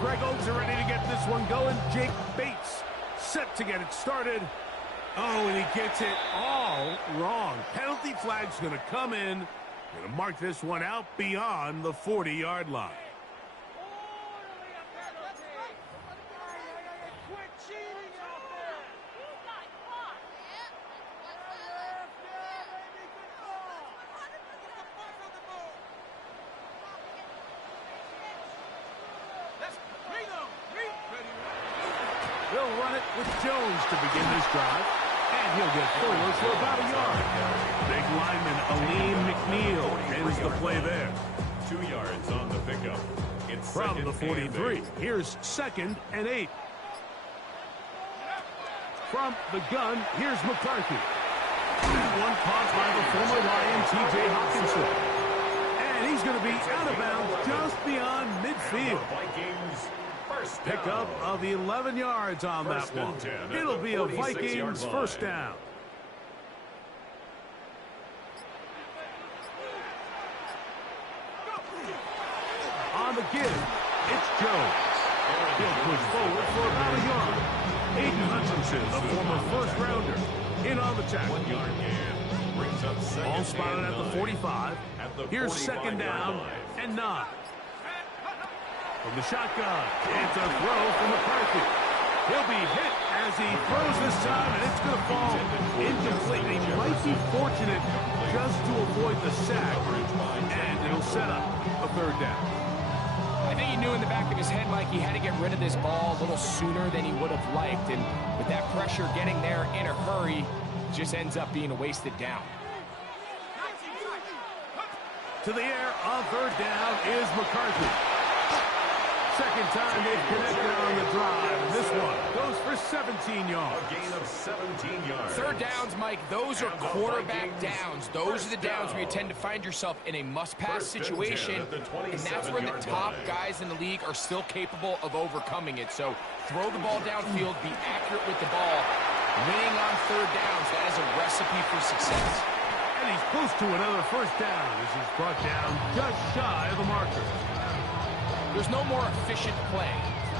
Greg Oates are ready to get this one going. Jake Bates set to get it started. Oh, and he gets it all wrong. Penalty flag's going to come in. Going to mark this one out beyond the 40-yard line. They'll run it with Jones to begin this drive. And he'll get forward for about a yard. Big lineman Aleem McNeil ends the play there. 2 yards on the pickup. It's from the 43. Here's 2nd and 8. From the gun, here's McCarthy. One caught by the former Lion, T.J. Hawkinson. And he's going to be out of bounds just beyond midfield. Pickup of 11 yards on that one. It'll be a Vikings first down. On the give, it's Jones. He'll push forward for about a yard. Aiden Hutchinson, the former first-rounder, in on the tackle. 1 yard gain. Brings up second. All spotted at the 45. Here's 2nd down and 9. From the shotgun, it's a throw from McCarthy. He'll be hit as he throws this time, and it's going to fall incomplete. He might be fortunate just to avoid the sack, and it'll set up a 3rd down. I think he knew in the back of his head, Mike, he had to get rid of this ball a little sooner than he would have liked, and with that pressure getting there in a hurry, just ends up being a wasted down. To the air on 3rd down is McCarthy. Second time they've connected on the drive. This one goes for 17 yards. A gain of 17 yards. 3rd downs, Mike, those are quarterback downs. Those are the downs where you tend to find yourself in a must-pass situation, and that's where the top guys in the league are still capable of overcoming it. So throw the ball downfield, be accurate with the ball. Winning on 3rd downs, that is a recipe for success. And he's close to another first down as he's brought down just shy of the marker. There's no more efficient play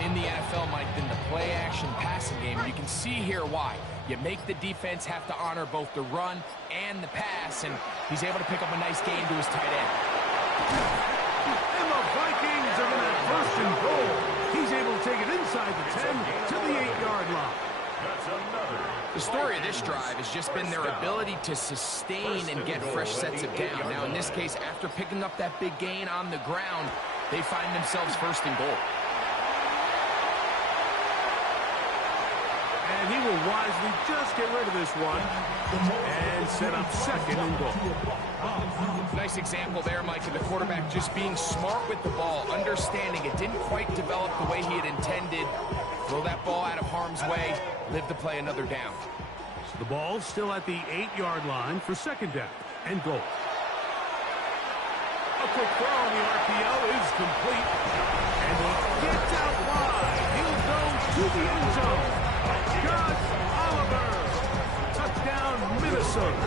in the NFL, Mike, than the play-action passing game. You can see here why. You make the defense have to honor both the run and the pass, and he's able to pick up a nice gain to his tight end. And the Vikings are going to have 1st and goal. He's able to take it inside the 10 to the 8-yard line. The story of this drive has just been their ability to sustain and get fresh sets of down. Now, in this case, after picking up that big gain on the ground, they find themselves 1st and goal. And he will wisely just get rid of this one and set up 2nd and goal. Nice example there, Mike, of the quarterback just being smart with the ball, understanding it didn't quite develop the way he had intended. Throw that ball out of harm's way, live to play another down. So the ball's still at the 8-yard line for 2nd down and goal. A quick throw on the RPO is complete. And he gets out wide. He'll go to the end zone. Josh Oliver. Touchdown, Minnesota.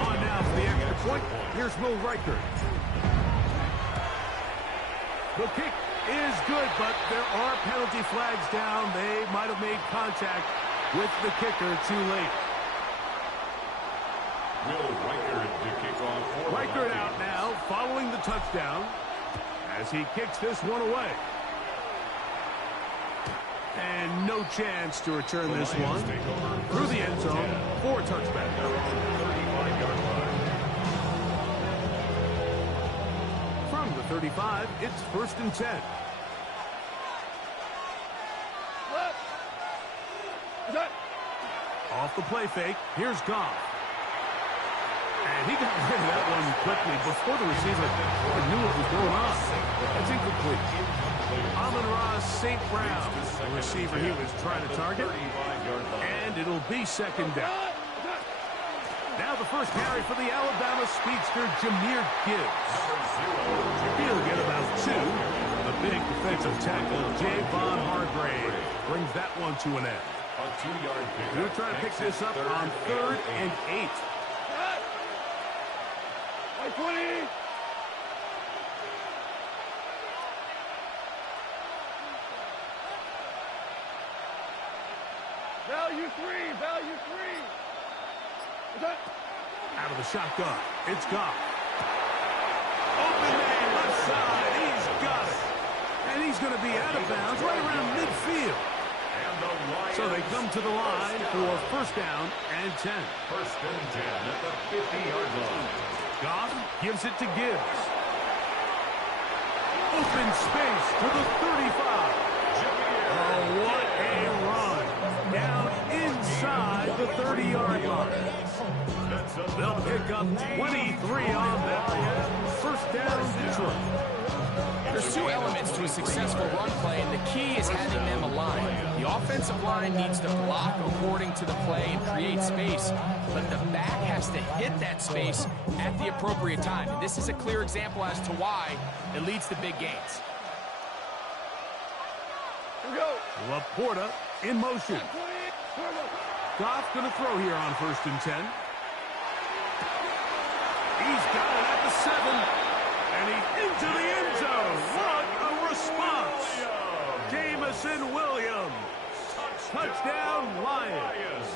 On now for the extra point. Here's Will Riker. The kick is good, but there are penalty flags down. They might have made contact with the kicker too late. Will Riker to kick off. Riker out now, following the touchdown, as he kicks this one away. And no chance to return this one through the end zone for a touchback. 35-yard line. From the 35, it's 1st and 10. Off the play fake, here's Goff. And he got rid of that one quickly before the receiver knew what was going on. That's incomplete. Amon-Ra St. Brown, the receiver he was trying to target. And it'll be 2nd down. Now the first carry for the Alabama speedster, Jahmyr Gibbs. He'll get about 2. The big defensive tackle, Javon Hargrave, brings that one to an end. A 2-yard pickup. We'll try to pick this up on 3rd and 8. Out of the shotgun. It's Goff. Open man, left side. He's got it. And he's going to be out of bounds right around midfield. So they come to the line for first down and 10. First and 10 at the 50-yard line. Goff gives it to Gibbs. Open space to the 35. Oh, what a run. Down inside the 30-yard line. They'll pick up 23 on that. First down, Detroit. There's two elements to a successful run play, and the key is having them aligned. The offensive line needs to block according to the play and create space, but the back has to hit that space at the appropriate time. And this is a clear example as to why it leads to big gains. Laporta in motion. Goff's going to throw here on first and 10. He's got it at the 7. And he's into the end zone. What a response. Jamison Williams. Touchdown, Lions.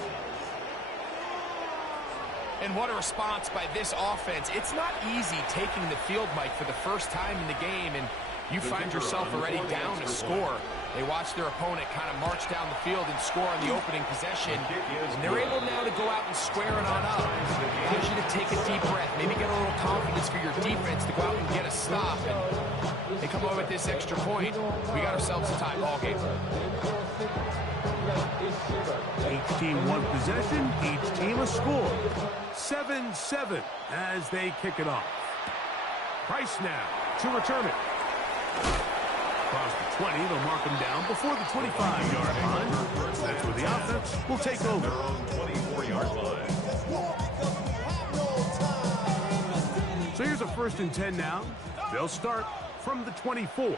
And what a response by this offense. It's not easy taking the field, Mike, for the first time in the game, and you find yourself already down a score. They watch their opponent kind of march down the field and score on the opening possession. And they're able now to go out and square it on up. It allows you to take a deep breath, maybe get a little confidence for your defense to go out and get a stop. And they come over with this extra point. We got ourselves a tie ball game. Each team one possession, each team a score. 7-7 as they kick it off. Price now to return it. Across the 20, they'll mark him down before the 25-yard line. That's where the offense will take over. 24-yard line. So here's a first and 10 now. They'll start from the 24.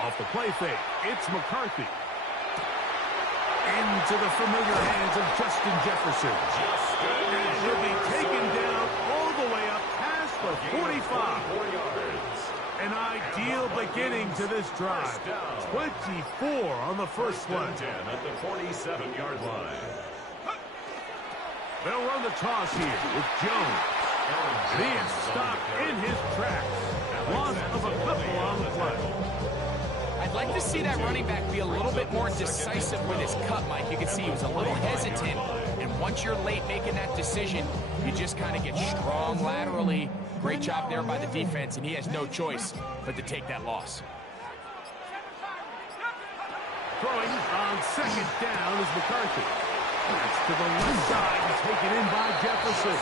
Off the play fake, it's McCarthy. Into the familiar hands of Justin Jefferson. And he'll be taken down all the way up past the 45. An ideal beginning to this drive. 24 on the first play. At the 47-yard line. They'll run the toss here with Jones. And he is stopped in his tracks. Loss of a couple on the play. I'd like to see that running back be a little bit more decisive with his cut, Mike. You can see he was a little hesitant, and once you're late making that decision, you just kind of get strong laterally. Great job there by the defense, and he has no choice but to take that loss. Throwing on second down is McCarthy. That's to the left side and taken in by Jefferson.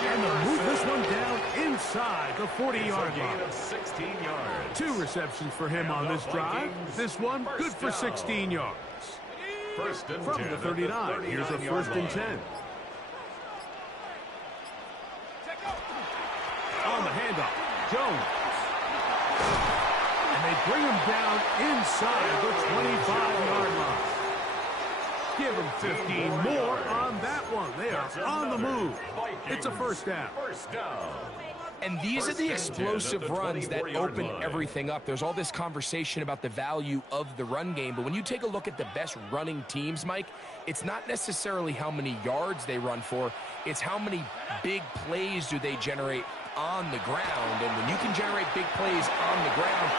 And they'll move this one down inside the 40-yard line. 16 yards. 2 receptions for him on this drive. This one good for 16 yards. From the 39, here's a first and 10. On the handoff, Jones. And they bring him down inside the 25-yard line. Give them 15 more on that one. They are on the move. It's a first down. And these are the explosive runs that open everything up. There's all this conversation about the value of the run game, but when you take a look at the best running teams, Mike, it's not necessarily how many yards they run for, it's how many big plays do they generate on the ground. And when you can generate big plays on the ground,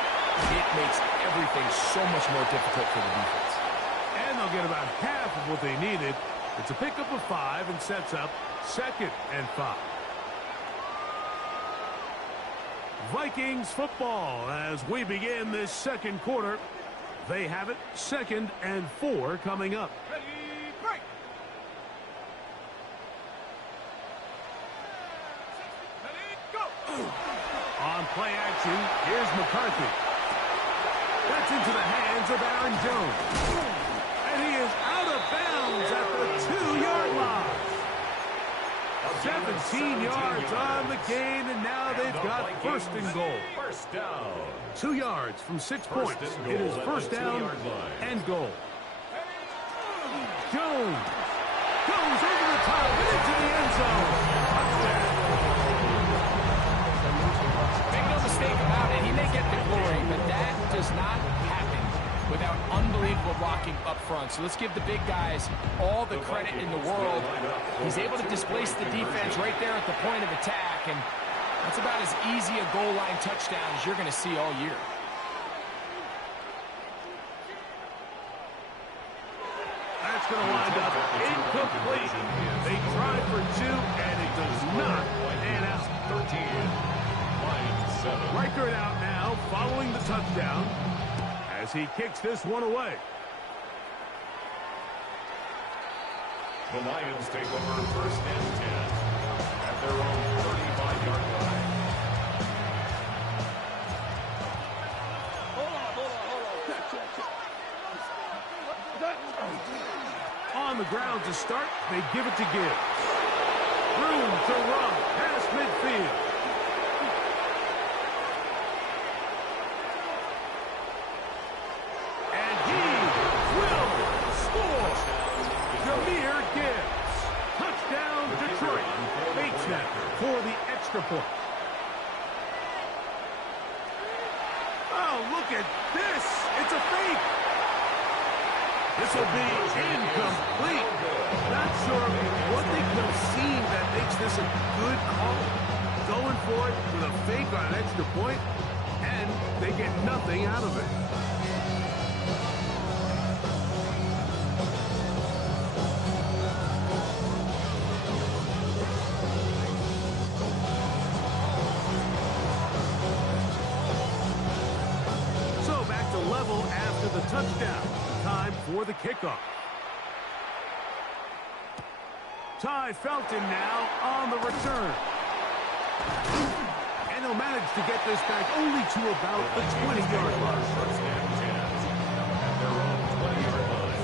it makes everything so much more difficult for the defense. And they'll get about half of what they needed. It's a pickup of 5 and sets up second and 5. Vikings football as we begin this second quarter. They have it, 2nd and 4 coming up. Ready, break. Ready, go. On play action, here's McCarthy. That's into the hands of Aaron Jones. And he is out of bounds at the 2-yard line. 17 yards on the gain, and now they've got first and goal. 2 yards from 6 points. It is first down and goal. Jones goes over the top and into the end zone. Make no mistake about it. He may get the glory, but that does not happen without unbelievable blocking up front. So let's give the big guys all the credit in the world. He's able to displace the defense right there at the point of attack, and that's about as easy a goal line touchdown as you're going to see all year. That's going to wind up incomplete. They tried for 2, and it does not pan out. 13, line 7. Reichert out now, following the touchdown, as he kicks this one away. The Lions take over first and 10 at their own 35-yard line. On the ground to start, they give it to Gibbs. Room to run past midfield. And he will score. Jahmyr Gibbs. Touchdown, Detroit. Bates now for the extra point. Oh, look at this. It's a fake. This will be incomplete. Not sure what they could have seen that makes this a good call. Going for it with a fake on an extra point, and they get nothing out of it. So back to level after the touchdown. Time for the kickoff. Ty Felton now on the return. And he'll manage to get this back only to about the 20-yard line. First and 10 at their own 20-yard line.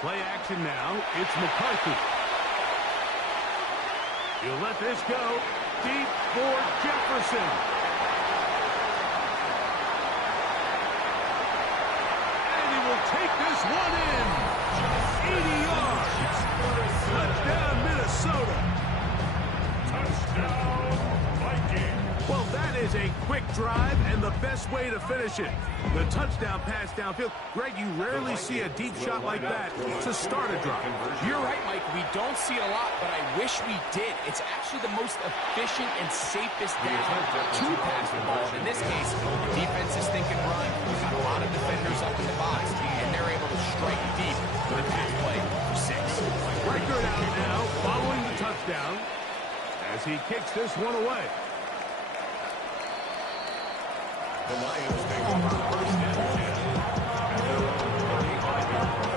Play action now. It's McCarthy. He'll let this go deep for Jefferson. And he will take this one in. 80 yards. Touchdown, Minnesota. Touchdown, Vikings. Well, that is a quick drive and the best way to finish it. The touchdown pass downfield. Greg, you rarely see a deep shot like that to start a drive. You're right, Mike. We don't see it a lot, but I wish we did. It's actually the most efficient and safest down to pass the ball. In this case, the defense is thinking run. We've got a lot of defenders up in the box, and they're able to strike deep with a pass play for 6. Reichert out now, following the touchdown, as he kicks this one away. The Lions take over first and 10 at their own 35-yard line.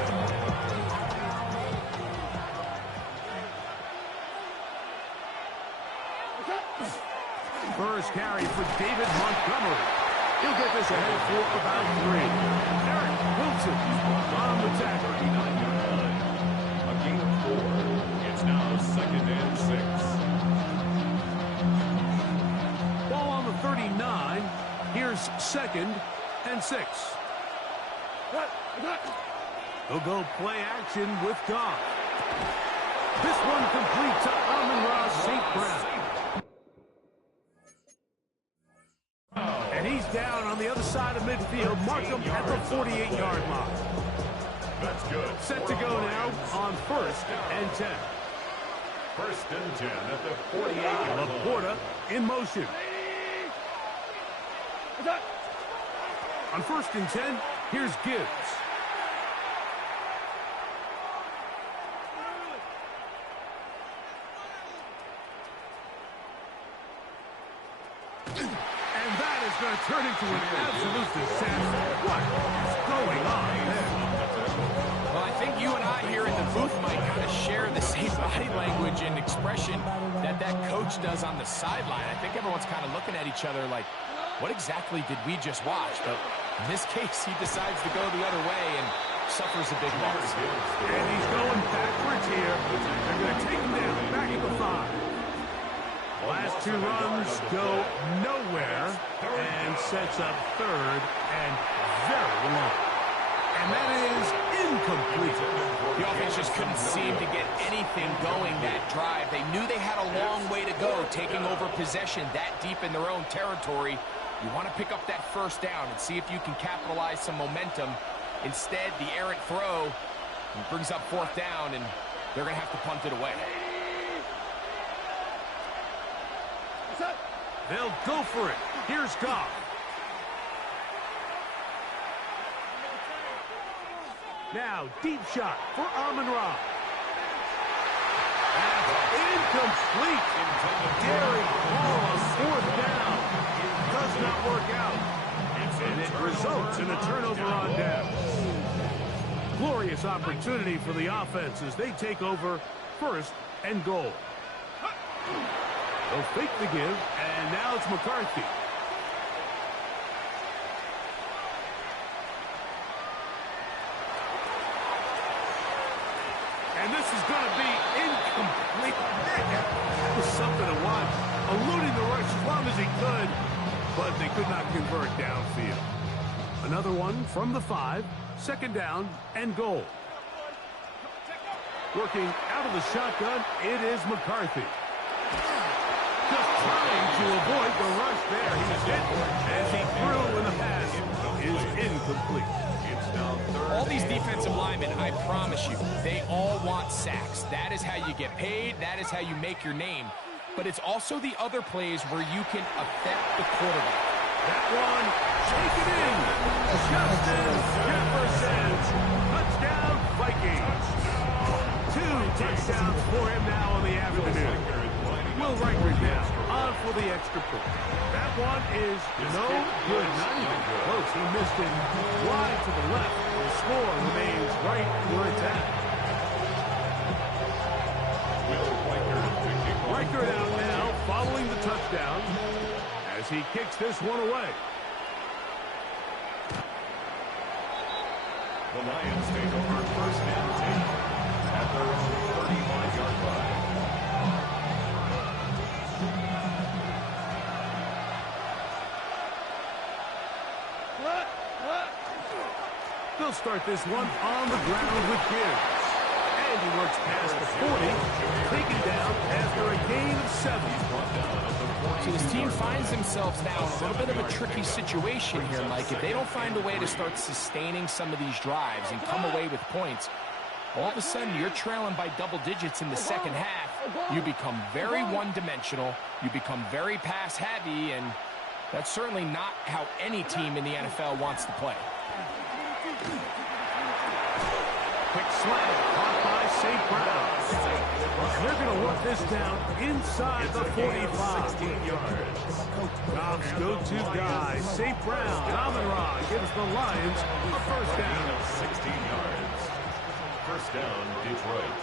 First carry for David Montgomery. He'll get this ahead for about 3. Eric Wilson on the tackle. 39-yard line. A gain of 4. It's now second and 6. Ball on the 39. Here's second and 6. He'll go play action with Goff. This one complete to Amon-Ra St. Brown. And he's down on the other side of midfield. Mark him at the 48-yard line. That's good. Set to go now on first and 10. First and 10 at the 48-yard line. Laporta in motion. On first and 10, here's Gibbs. And that is going to turn into an absolute disaster. What is going on there? Well, I think you and I here in the booth might kind of share the same body language and expression that coach does on the sideline. I think everyone's kind of looking at each other like, what exactly did we just watch? But in this case, he decides to go the other way and suffers a big loss. And he's going backwards here. They're going to take him down back at the 5. Last 2 runs go nowhere and sets up third and very long. And that is incomplete. The offense just couldn't seem to get anything going that drive. They knew they had a long way to go, taking over possession that deep in their own territory. You want to pick up that first down and see if you can capitalize some momentum. Instead, the errant throw brings up fourth down, and they're going to have to punt it away. They'll go for it. Here's Goff. Now, deep shot for Amon-Ra. That's incomplete. Daring ball on fourth down. Does not work out. And it results in a turnover on down. Glorious opportunity for the offense as they take over first and goal. They'll fake the give, and now it's McCarthy. And this is going to be incomplete. That was something to watch. Eluding the rush as long as he could, but they could not convert downfield. Another one from the 5, second down and goal. Working out of the shotgun, it is McCarthy. Just trying to avoid the rush there. He's hit as he threw, and the pass is incomplete. All these defensive linemen, I promise you, they all want sacks. That is how you get paid. That is how you make your name. But it's also the other plays where you can affect the quarterback. That one, taken in. Justin Jefferson. Touchdown, Vikings. 2 touchdowns for him now on the afternoon. Will Riker down on for the extra point. That one is no good. Not even close. He missed it wide to the left. The score remains right where it's at. Riker out now following the touchdown as he kicks this one away. The Lions take over first and 10 at their own 35-yard line. They'll start this one on the ground with Gibbs. And he works past the 40, taken down after a gain of 7. So this team finds themselves now in a little bit of a tricky situation here, Mike. If they don't find a way to start sustaining some of these drives and come away with points, all of a sudden you're trailing by double digits in the second half. You become very one-dimensional. You become very pass-heavy, and that's certainly not how any team in the NFL wants to play. Quick slant, caught by St. Brown. They're going to work this down inside the 45. Goff's go-to guy, St. Brown. Amon-Ra gives the Lions a first down. 16 yards. First down, Detroit.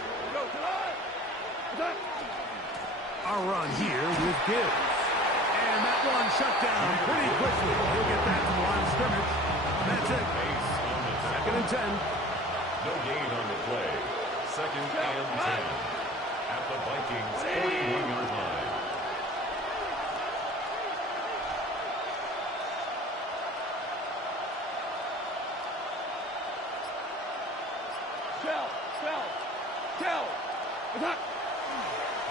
A run here with Gibbs. And that one shut down pretty quickly. He'll get back to the line of scrimmage. That's it. Second and 10. No gain on the play. Second and 10 at the Vikings' 41-yard line.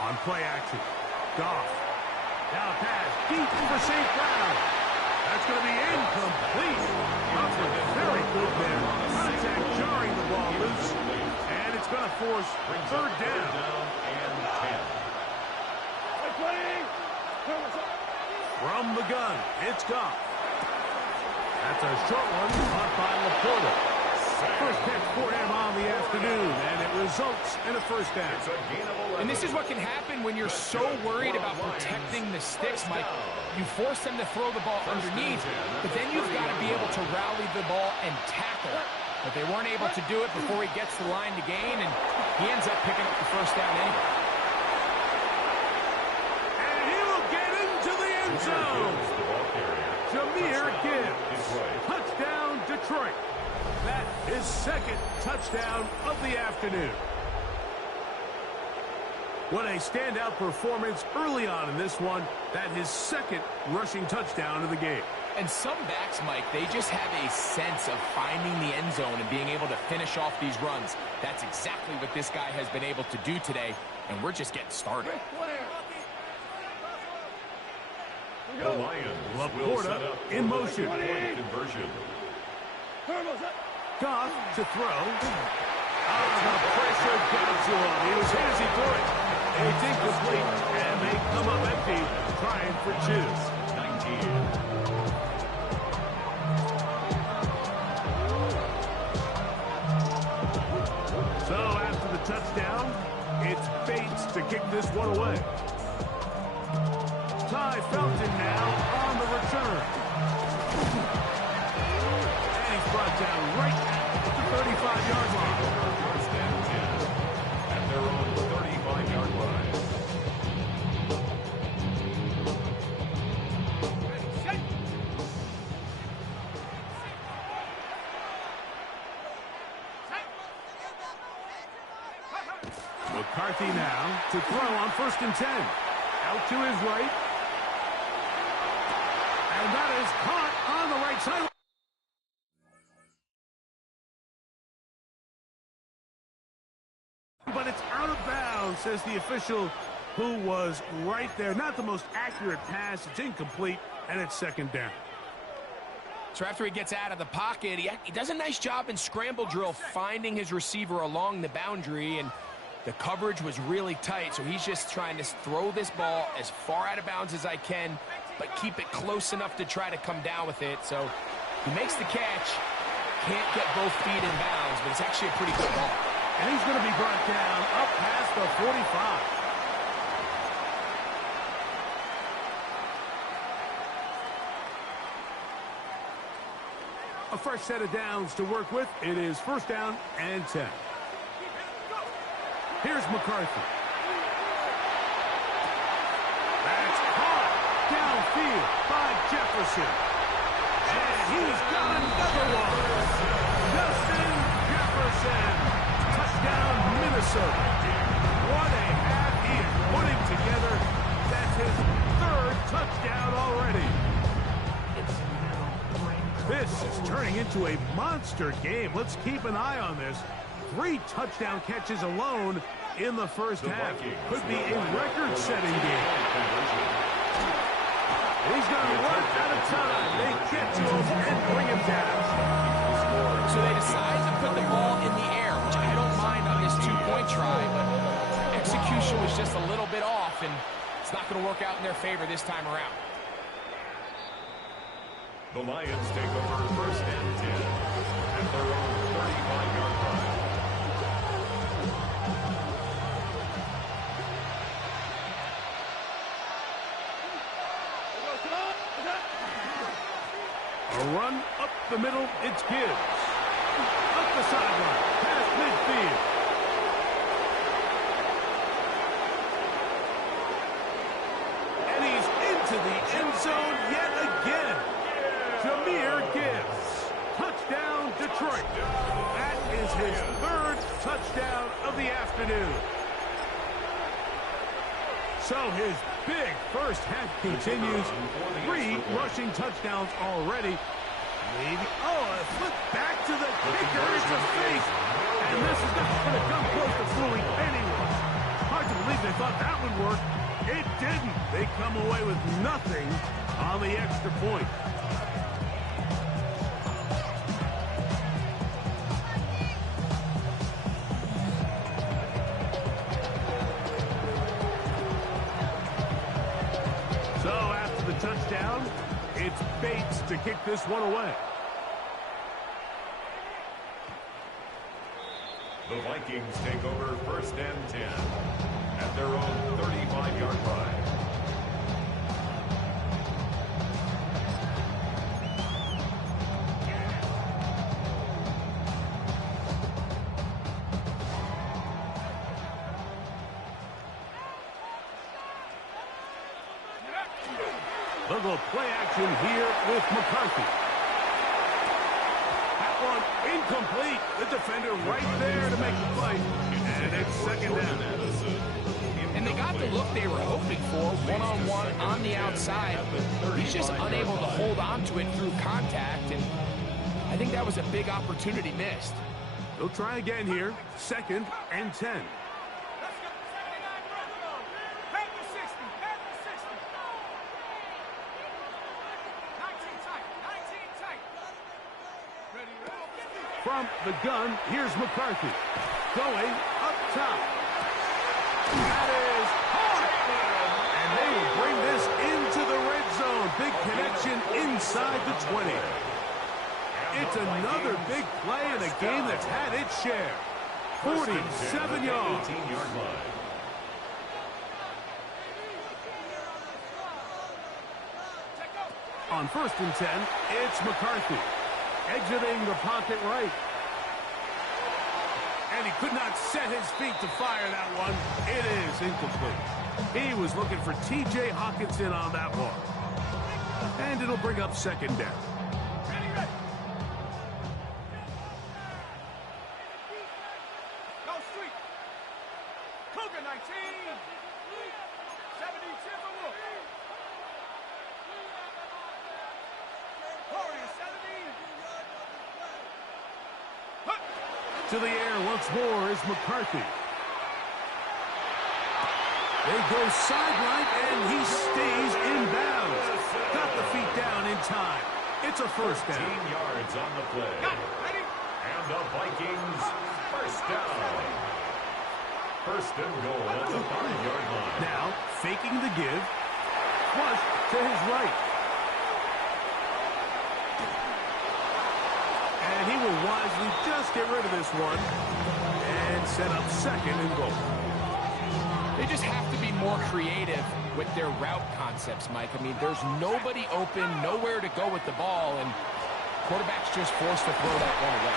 On play action. Goff. Now pass deep for St. Brown. That's going to be incomplete. Goff was very good there. Contact jarring the ball loose. And it's going to force third down. And 10. From the gun, it's Goff. That's a short one caught by Laporta. First catch for him on the afternoon, and it results in a first down. And this is what can happen when you're so worried about protecting the sticks, Mike. You force them to throw the ball underneath, but then you've got to be able to rally the ball and tackle. But they weren't able to do it before he gets the line to gain, and he ends up picking up the first down anyway. And he will get into the end zone. Jahmyr Gibbs. Touchdown, Detroit. That is second touchdown of the afternoon. What a standout performance early on in this one. That his second rushing touchdown of the game. And some backs, Mike, they just have a sense of finding the end zone and being able to finish off these runs. That's exactly what this guy has been able to do today, and we're just getting started. The Lions will set up in motion. Conversion. Goff to throw. The pressure got to him. He was hit as he threw it. It's incomplete, and they come up empty, trying for 2. 19. So after the touchdown, it's Bates to kick this one away. Ty Felton now on the return. And he's brought down right at the 35-yard line. First and 10 at their own 35-yard line. McCarthy now to throw on 1st and 10. Out to his right. And that is caught on the right side. But it's out of bounds, says the official who was right there. Not the most accurate pass. It's incomplete, and it's 2nd down. So after he gets out of the pocket, he does a nice job in scramble drill finding his receiver along the boundary, and the coverage was really tight, so he's just trying to throw this ball as far out of bounds as I can, but keep it close enough to try to come down with it. So he makes the catch, can't get both feet in bounds, but it's actually a pretty good ball. And he's going to be brought down up past the 45. A fresh set of downs to work with. It is 1st down and 10. Here's McCarthy. That's caught downfield by Jefferson. And he's got another one. Justin Jefferson. Touchdown, Minnesota. What a half he is putting together. That's his 3rd touchdown already. This is turning into a monster game. Let's keep an eye on this. 3 touchdown catches alone in the first half. Could be a record-setting game. He's going to run out of time. They get to him and bring him down. So they decide to put the ball in the air, which I don't mind on this 2-point try, but execution was just a little bit off, and it's not going to work out in their favor this time around. The Lions take over 1st and 10 at their own 35-yard line. A run up the middle, it's Gibbs. Up the sideline, past midfield. And he's into the end zone yet again. Jahmyr Gibbs. Touchdown, Detroit. That is his 3rd touchdown of the afternoon. So his big first half continues. 3 rushing touchdowns already. Maybe. Oh, a flip back to the kicker. It's a fake. And this is not going to come close to fooling anyone. Hard to believe they thought that would work. It didn't. They come away with nothing on the extra point. So after the touchdown, it's Bates to kick this one away. The Vikings take over 1st and 10 at their own 35-yard line. They'll go play action here with McCarthy. That one incomplete. The defender right there to make the play. And it's 2nd down. And And they got the look they were hoping for, one-on-one on the outside. He's just unable to hold on to it through contact, and I think that was a big opportunity missed. They'll try again here. 2nd and 10. Let's go. 79, head to 60, head to 60. 19 tight, 19 tight. Ready, ready. From the gun, here's McCarthy. Going up top. That is hard. And they will bring this into the red zone. Big connection inside the 20. It's another big play in a game that's had its share. 47 yards. On 1st and 10, it's McCarthy. Exiting the pocket right. And he could not set his feet to fire that one. It is incomplete. He was looking for T.J. Hawkinson on that one. And it'll bring up 2nd down. Ready, ready. Go street. Cougar 19. 72 for Wolf. Warrior 70. To the air once more is McCarthy. They go sideline, and he stays in bounds. Got the feet down in time. It's a 1st down. 15 yards on the play. Got it. Ready. And the Vikings, 1st down. 1st and goal at the 5-yard line. Now, faking the give. Flush to his right. And he will wisely just get rid of this one and set up 2nd and goal. They just have to be more creative with their route concepts, Mike. I mean, there's nobody open, nowhere to go with the ball, and quarterback's just forced to throw that one away.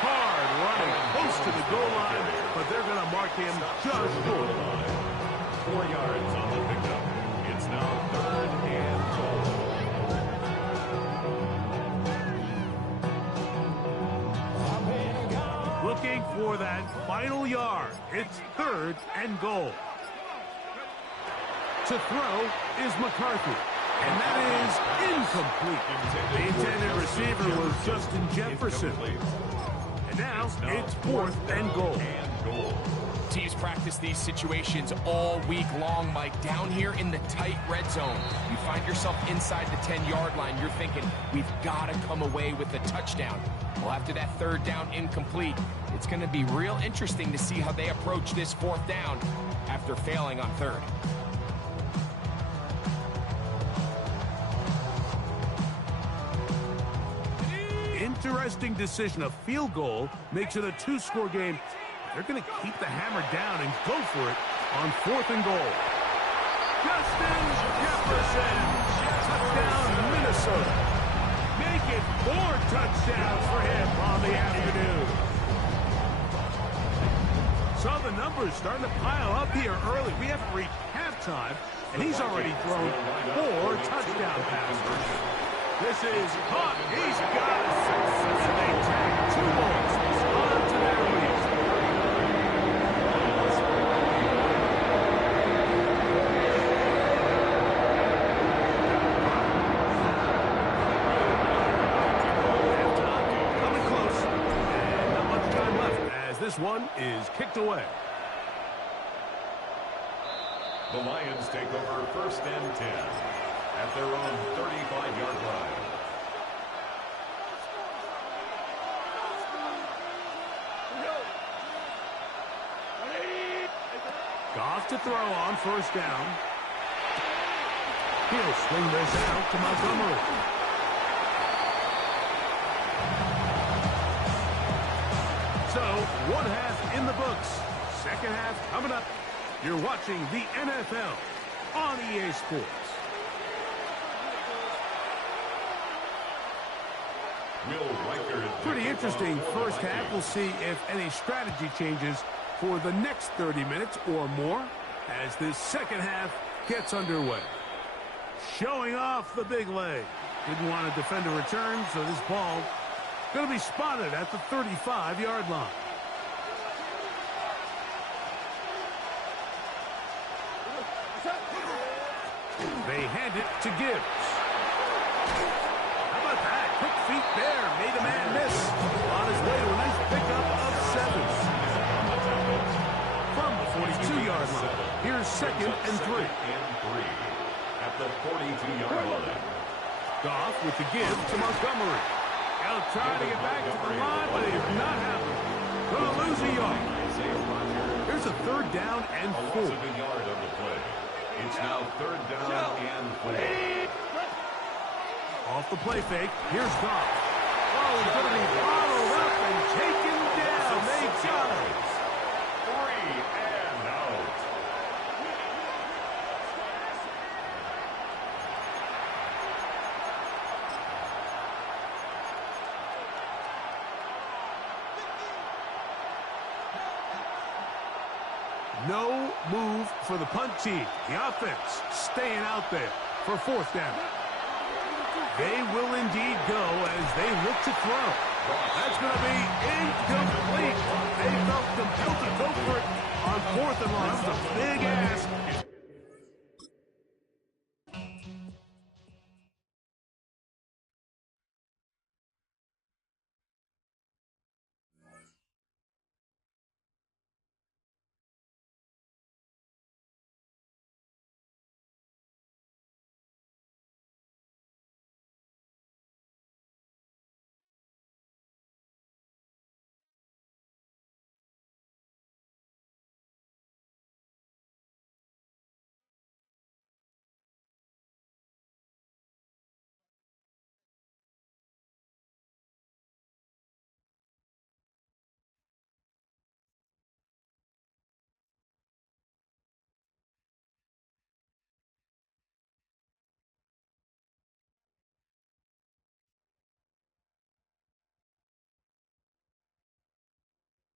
Hard running close to the goal line, but they're going to mark him just short. 4 yards on the pickup. It's now 3rd and goal. Looking for that final yard. It's 3rd and goal. To throw is McCarthy. And that is incomplete. The intended receiver was Justin Jefferson. And now it's 4th and goal. Teams practice these situations all week long, Mike. Down here in the tight red zone, you find yourself inside the 10-yard line. You're thinking, we've got to come away with a touchdown. Well, after that 3rd down incomplete, it's going to be real interesting to see how they approach this 4th down after failing on 3rd. Interesting decision. A field goal makes it a 2-score game. They're going to keep the hammer down and go for it on 4th and goal. Justin Jefferson. Touchdown, Minnesota. Make it 4 touchdowns for him on the afternoon. So the numbers starting to pile up here early. We haven't reached halftime, and he's already thrown 4 touchdown passes. This is caught. He's got it. And they tag 2 more onto their lead. Coming close. And not much time left as this one is kicked away. The Lions take over 1st and 10 at their own 35-yard line. Goff to throw on 1st down. He'll swing this out to Montgomery. So, 1 half in the books. 2nd half coming up. You're watching the NFL on EA Sports. Pretty interesting 1st half. We'll see if any strategy changes for the next 30 minutes or more as this 2nd half gets underway. Showing off the big leg. Didn't want to defend a return, so this ball going to be spotted at the 35-yard line. They hand it to Gibbs. How about that? Quick feet there. Made a man miss. On his way to a nice pickup of 7. From the 42-yard line. Here's 2nd and 3. At the 42-yard line. Goff with the give to Montgomery. They'll try to get back to the line, but it's not happening. Gonna lose a yard. Here's a 3rd down and 4. A yard on the play. It's now 3rd down and 4. Off the play fake. Here's Goff. Oh, he's going to be followed up and taken down. They got him. 3 and out. No move for the punt team. The offense staying out there for 4th down. They will indeed go as they look to throw. That's going to be incomplete. They felt compelled to go for it on 4th and long. That's a big ask